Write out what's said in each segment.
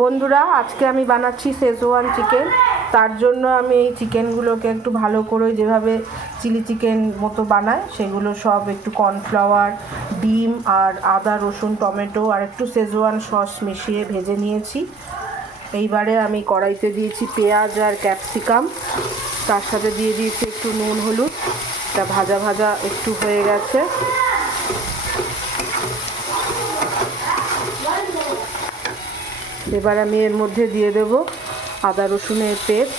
বন্ধুরা, আজকে আমি বানাচ্ছি শেজওয়ান চিকেন। তার জন্য আমি এই চিকেনগুলোকে একটু ভালো করে যেভাবে চিলি চিকেন মতো বানায় সেগুলো সব একটু কর্নফ্লাওয়ার, ডিম আর আদা রসুন টমেটো আর একটু শেজওয়ান সস মিশিয়ে ভেজে নিয়েছি। এইবারে আমি কড়াইতে দিয়েছি পেঁয়াজ আর ক্যাপসিকাম, তার সাথে দিয়ে দিয়েছি একটু নুন হলুদ। তা ভাজা ভাজা একটু হয়ে গেছে। এবার আমি এর মধ্যে দিয়ে দেব আদা রসুনের পেস্ট।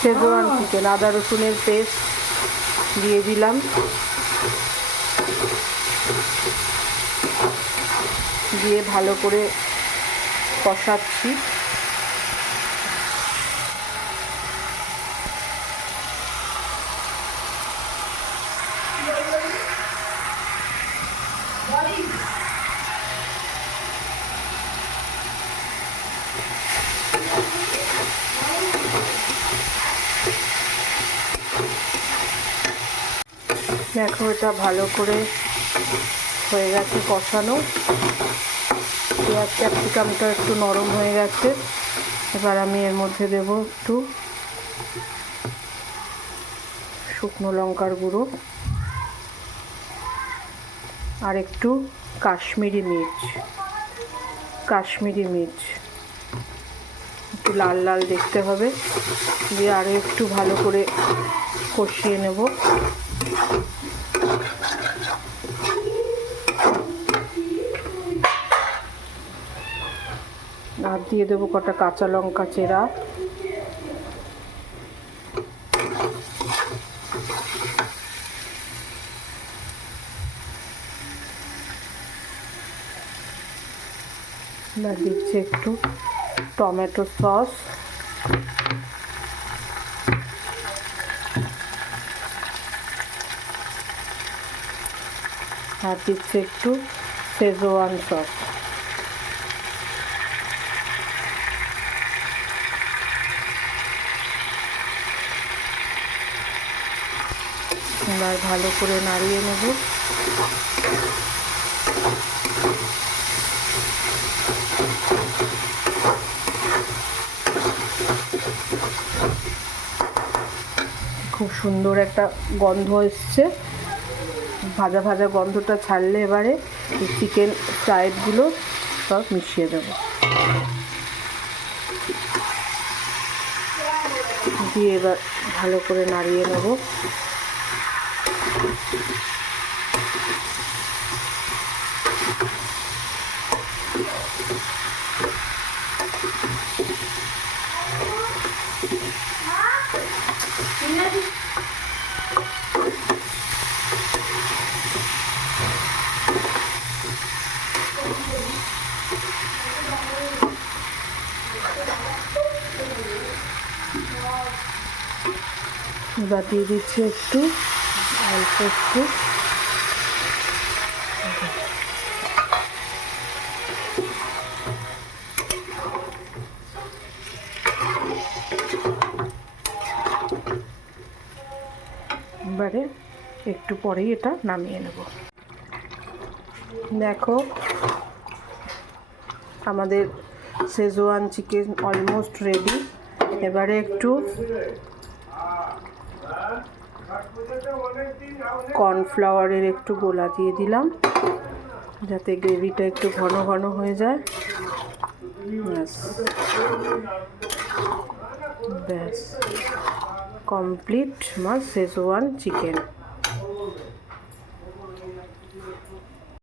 শেজওয়ান চিকেন, আদা রসুনের পেস্ট দিয়ে দিলাম। দিয়ে ভালো করে কষাচ্ছি। দেখো, এটা ভালো করে হয়ে গেছে কষানো। পেঁয়াজ ক্যাপসিকামটা একটু নরম হয়ে গেছে। এবার আমি এর মধ্যে দেব একটু শুকনো লঙ্কার গুঁড়ো আর একটু কাশ্মীরি মির্চ, একটু লাল লাল দেখতে হবে। দিয়ে আরও একটু ভালো করে কষিয়ে নেব। আর দিয়ে দেবো কটা কাঁচা লঙ্কা চেরা। আর দিচ্ছি একটু টমেটো সস। আর দিচ্ছি একটু শেজওয়ান সস। এবার ভালো করে নাড়িয়ে নেব। খুব সুন্দর একটা গন্ধ এসছে। ভাজা ভাজা গন্ধটা ছাড়লে এবারে চিকেন ফ্রাইডগুলো সব মিশিয়ে দেবো। দিয়ে এবার ভালো করে নাড়িয়ে নেব। এবার দিয়ে দিচ্ছি একটু অল্প একটু এবারে একটু পরেই এটা নামিয়ে নেব। দেখো, আমাদের শেজওয়ান চিকেন অলমোস্ট রেডি। এবারে একটু কর্নফ্লাওয়ারের একটু গোলা দিয়ে দিলাম যাতে গ্রেভিটা একটু ঘন ঘন হয়ে যায়। ব্যাস কমপ্লিট আমার শেজওয়ান চিকেন।